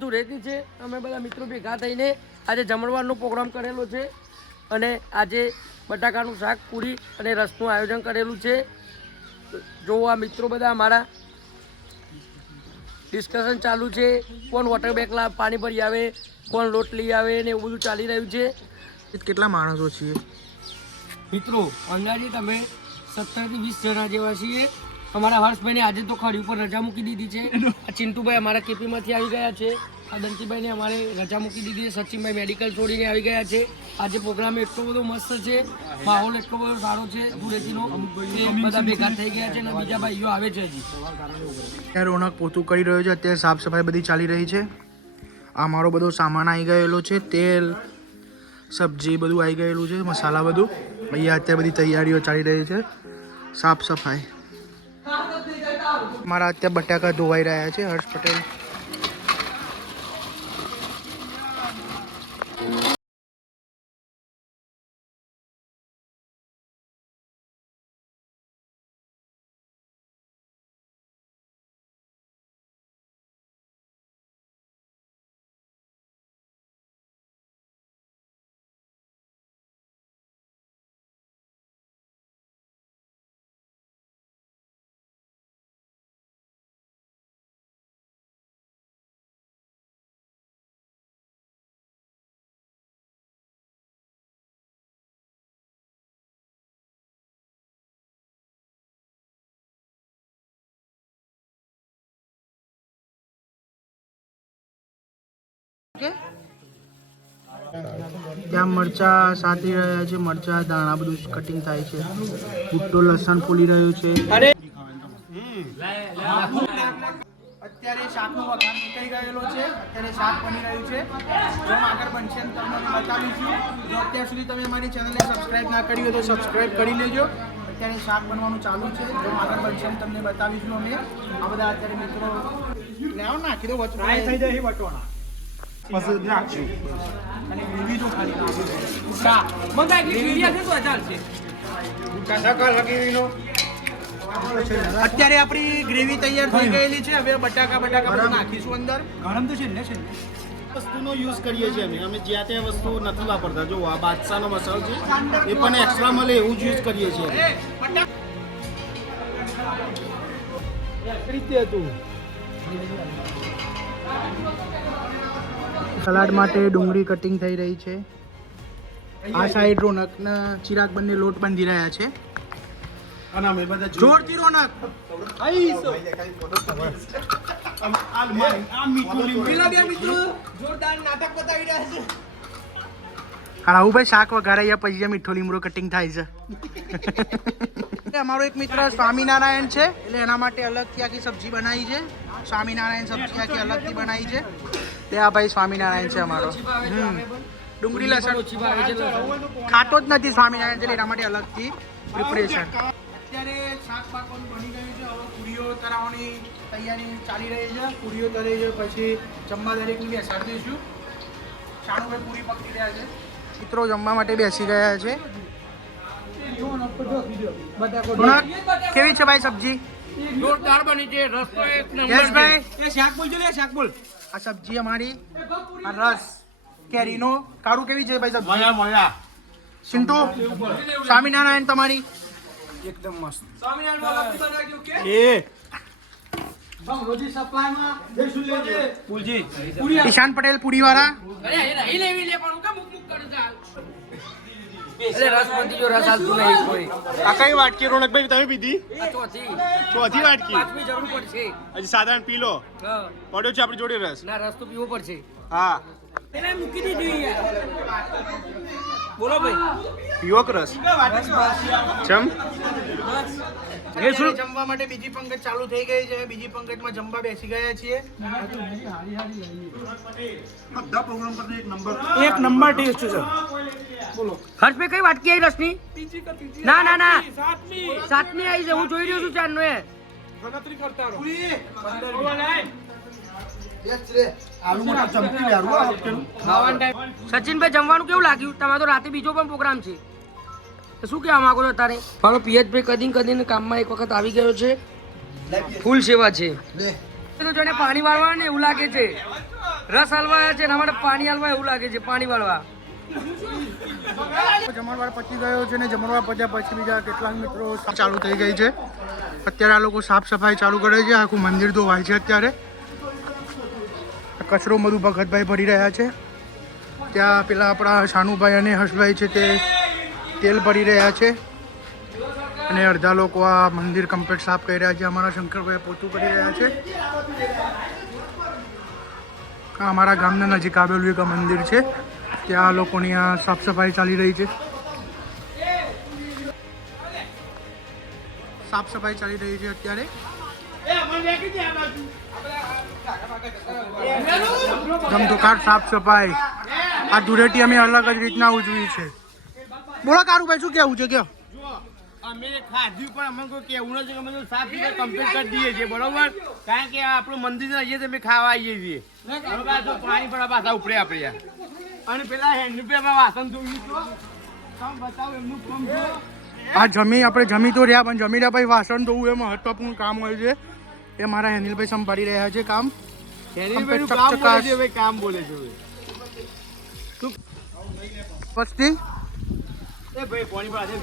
ધૂળેટી છે અમે બધા મિત્રો ભેગા થઈને આજે જમણવારનો પ્રોગ્રામ કરેલો છે અને આજે બટાકાનું શાક પૂરી અને રસનું આયોજન કરેલું છે. જો આ મિત્રો બધા અમારા ડિસ્કશન ચાલુ છે, કોણ વોટર બેગ પાણી ભરી આવે, કોણ લોટ લઈ આવે ને એવું બધું ચાલી રહ્યું છે. કેટલા માણસો છીએ મિત્રો? અંદાજે તમે 17 થી 20 જણા જેવા છીએ. અમારા હર્ષભાઈને આજે તો ખડી ઉપર રજા મૂકી દીધી છે. આ ચિંટુભાઈ અમારા કેપીમાંથી આવી ગયા છે. આ દંતીભાઈને અમારે રજા મૂકી દીધી છે. સચિનભાઈ મેડિકલ છોડીને આવી ગયા છે. આજે પ્રોગ્રામ એટલો બધો મસ્ત છે, માહોલ એટલો બધો સારો છે ધૂળેટીનો, બધા ભેગા થઈ ગયા છે અને બીજા ભાઈઓ આવે છે. હજી રોનક પોતું કરી રહ્યો છે. અત્યારે સાફ સફાઈ બધી ચાલી રહી છે. આ મારો બધો સામાન આવી ગયેલો છે, તેલ સબ્જી બધું આવી ગયેલું છે, મસાલા બધું. અહીંયા અત્યારે બધી તૈયારીઓ ચાલી રહી છે, સાફ સફાઈ. મારા અત્યારે બટાકા ધોવાઈ રહ્યા છે. હર્ષ પટેલ ત્યાં મરચા સાતરી રહ્યા છે. મરચા દાણા બધું કટિંગ થાય છે. ભૂટ્ટો લસણ ફૂલી રહ્યું છે. અત્યારે શાકનો વઘાર મુકાઈ ગયેલો છે. અત્યારે શાક બની રહ્યું છે. જેમ આગળ બનશે એમ તમને બતાવીશું. જો અત્યાર સુધી તમે અમારી ચેનલને સબસ્ક્રાઇબ ના કરી હોય તો સબસ્ક્રાઇબ કરી લેજો. અત્યારે શાક બનવાનું ચાલુ છે. જેમ આગળ બનશે એમ તમને બતાવીશું અમે. આ બધા અત્યારે મિત્રો લેવો નાખી દો વચ્ચે થઈ જાય વટવાના પછી નાખશું અને ગ્રેવી તો ખાલી શાક મંગાઈ ગ્રેવી આ તો ચાલશે. કાસા લગીનો અત્યારે આપણી ગ્રેવી તૈયાર થઈ ગયેલી છે. હવે બટાકા બધું નાખીશું અંદર. ગરમ તો છે ને વસ્તુનો યુઝ કરીએ છીએ અમે જ્યાં ત્યાં વસ્તુ નથી વાપરતા. જો આ બાદશાહનો મસાલો છે એ પણ એક્સ્ટ્રા મળે એવું જ યુઝ કરીએ છીએ. સલાડ માટે ડુંગળી કટિંગ થઈ રહી છે. આ સાઈડ રોનકના ચિરાગ બંને લોટ બાંધી રહ્યા છે. જોરથી રોનક ભાઈ શાક વઘારાયા પછી મીઠો લીમડો કટિંગ થાય છે. અમારો એક મિત્ર સ્વામિનારાયણ છે એટલે એના માટે અલગથી આખી સબ્જી બનાવી છે. સ્વામિનારાયણ સબ્જી આખી અલગથી બનાવી છે. તે આ ભાઈ સ્વામિનારાયણ છે અમારો. ડુંગળી લસણ ખાતો જ નથી સ્વામિનારાયણ છે, એના માટે અલગથી પ્રિપરેશન. અત્યારે શાક પાકવાનું બની ગયું છે. હવે પૂરીઓ તળાવવાની તૈયારી ચાલી રહી છે. પૂરીઓ તળે છે પછી જમવા દરેકની બેસાડી દઈશું. શાણુભાઈ પૂરી પકડી રહ્યા છે. મિત્રો જમવા માટે બેસી ગયા છે. કેવી છે ભાઈ સબ્જી? જોરદાર બની છે. રસ તો એક નંબર. યશભાઈ એ શાક બોલજો લે, શાક બોલ. આ સબ્જી અમારી, આ રસ કેરીનો. કારું કેવી છે ભાઈ સબ્જી? મજા. સિંટુ સ્વામિનારાયણ તમારી એકદમ મસ્ત. ઈશાન પટેલ પૂરી વાળા. રસ બની જો રસ હાલતું નહીં કોઈ. આ કઈ વાટકી રોનકભાઈ તમે પીધી? ચોથી વાટકી. પાંચમી જરૂર પડશે. હજી સાધારણ પી લો. પડ્યો છે આપણી જોડે રસ. ના રસ તો પીવો પડશે. હા તેને મૂકી દીધી. બોલો ભાઈ પીવો કે રસ? ચમ જમવા માટે બીજી પંગત ચાલુ થઈ ગઈ છે. બીજી પંગતમાં જમવા બેસી ગયા છીએ. એક નંબર ટેસ્ટ છે. બોલો હર્ષભાઈ કઈ વાટકી આવી રસની? ના ના ના સાતમી આવી છે. હું જોઈ રહ્યો છું ચારનો એ ગણતરી કરતા રહો. સચિનભાઈ જમવાનું કેવું લાગ્યું? તમારે તો રાતે બીજો પણ પ્રોગ્રામ છે, શું કહેવા માંગો છો તારે? મારો પિયતભાઈ કદીને કામમાં એક વખત આવી ગયો છે. ફૂલ સેવા છે. તો જોને પાણી વાળવા ને એવું લાગે છે. રસ હલવા આવ્યા છે અને અમારે પાણી હલવા એવું લાગે છે, પાણી વાળવા. જમણવાર પતી ગયો છે ને જમણવાર પત્યા પછી બીજા કેટલાક મિત્રો ચાલુ થઈ ગઈ છે. અત્યારે આ લોકો સાફ સફાઈ ચાલુ કરે છે. આખું મંદિર ધોવાય છે. અત્યારે કચરો બધું ભગતભાઈ ભરી રહ્યા છે. ત્યાં પેલા આપણા શાનુભાઈ અને હર્ષભાઈ છે તે તેલ ભરી રહ્યા છે અને અડધા લોકો આ મંદિર કમ્પ્લીટ સાફ કરી રહ્યા છે. અમારા શંકરભાઈ પોતું કરી રહ્યા છે. આ અમારા ગામના નજીક આવેલું એક મંદિર છે, ત્યાં લોકોની આ સાફ સફાઈ ચાલી રહી છે. સાફ સફાઈ ચાલી રહી છે અત્યારે. ધમધોકાર સાફ સફાઈ. આ ધૂળેટી અમે અલગ જ રીતના ઉજવી છે. બોલો કારુભાઈ, શું કેવું છે? કયો અમે ખાધ્યું પણ અમને કોઈ કેવું નથી, અમે તો સાફ સુથરા કમ્પ્લીટ કરી દઈએ છીએ, બરોબર? કારણ કે આ આપણું મંદિર છે, અમે ખાવા આવીએ છીએ. પાણી પણ પાછા ઉપડે આપણે અને પેલા હેન્ડપેમાં વાસણ ધોયું કામ બતાવો એમનું કામ. આ આપણે જમી તો રહ્યા, પણ જમીને પછી વાસણ ધોવું એ મહત્વપૂર્ણ કામ હોય છે. એ મારા હેનિલભાઈ સંભાળી રહ્યા છે કામ. કામ બોલે છે વસ્તી એ ભાઈ પાણી પાસે